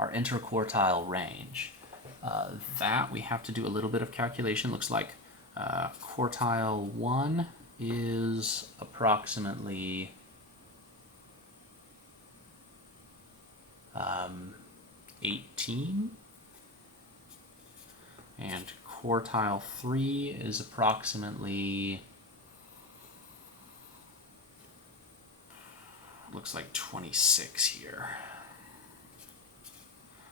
our interquartile range. That we have to do a little bit of calculation. Looks like quartile 1 is approximately 18, and quartile 3 is approximately, looks like 26 here.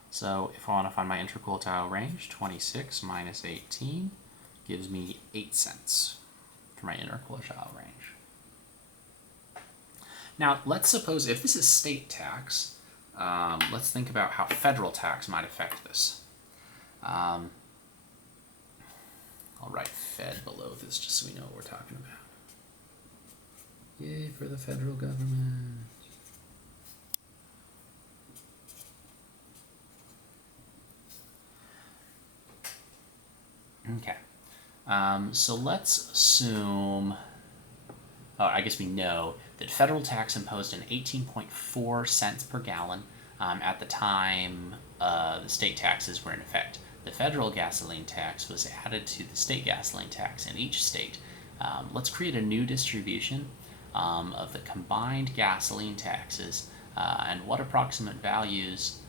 So if I want to find my interquartile range, 26 minus 18 gives me 8 cents for my interquartile range. Now, let's suppose if this is state tax, let's think about how federal tax might affect this. I'll write Fed below this just so we know what we're talking about. Yay for the federal government. Okay, so let's assume, I guess we know that federal tax imposed an 18.4 cents per gallon at the time the state taxes were in effect. The federal gasoline tax was added to the state gasoline tax in each state. Let's create a new distribution of the combined gasoline taxes, and what approximate values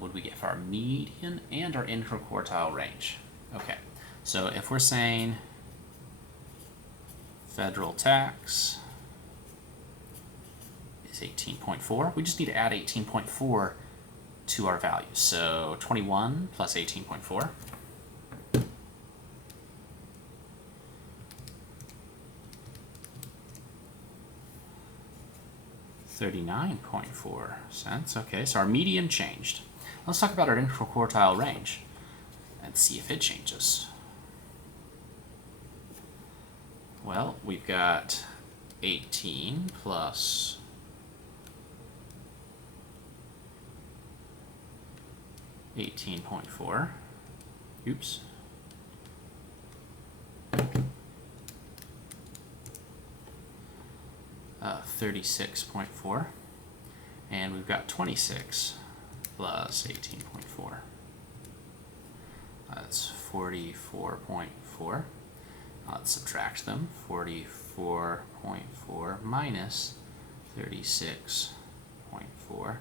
would we get for our median and our interquartile range? Okay. So if we're saying federal tax is 18.4, we just need to add 18.4 to our values. So 21 plus 18.4. 39.4 cents. Okay, so our median changed. Let's talk about our interquartile range and see if it changes. Well, we've got 18 plus 18.4. Oops. Uh, 36.4. And we've got 26 plus 18.4. That's 44.4. Let's subtract them. 44.4 minus 36.4.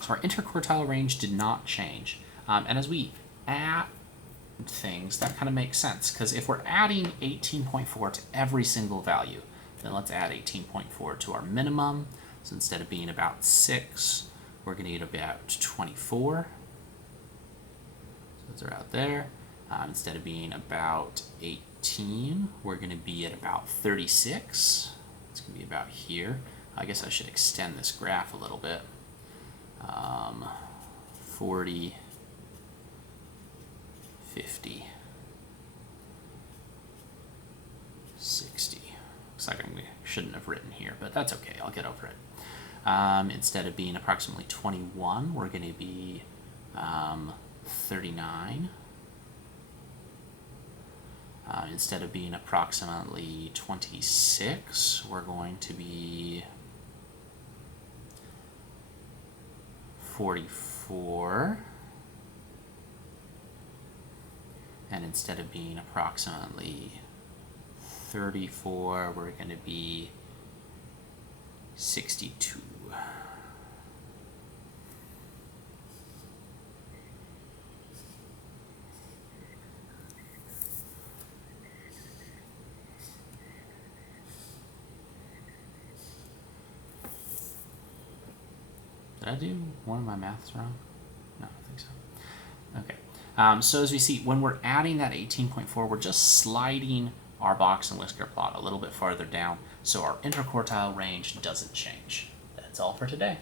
So our interquartile range did not change. And as we add things, that kind of makes sense, because if we're adding 18.4 to every single value, then let's add 18.4 to our minimum. So instead of being about 6, we're going to get about 24. So those are out there. Instead of being about 18, we're going to be at about 36. It's going to be about here. I guess I should extend this graph a little bit. 40, 50, 60. Looks like I shouldn't have written here, but that's okay. I'll get over it. Instead of being approximately 21, we're going to be 39. Instead of being approximately 26, we're going to be 44. And instead of being approximately 34, we're going to be 62. Did I do one of my maths wrong? No, I don't think so. Okay. So as we see, when we're adding that 18.4, we're just sliding our box and whisker plot a little bit farther down, so our interquartile range doesn't change. That's all for today.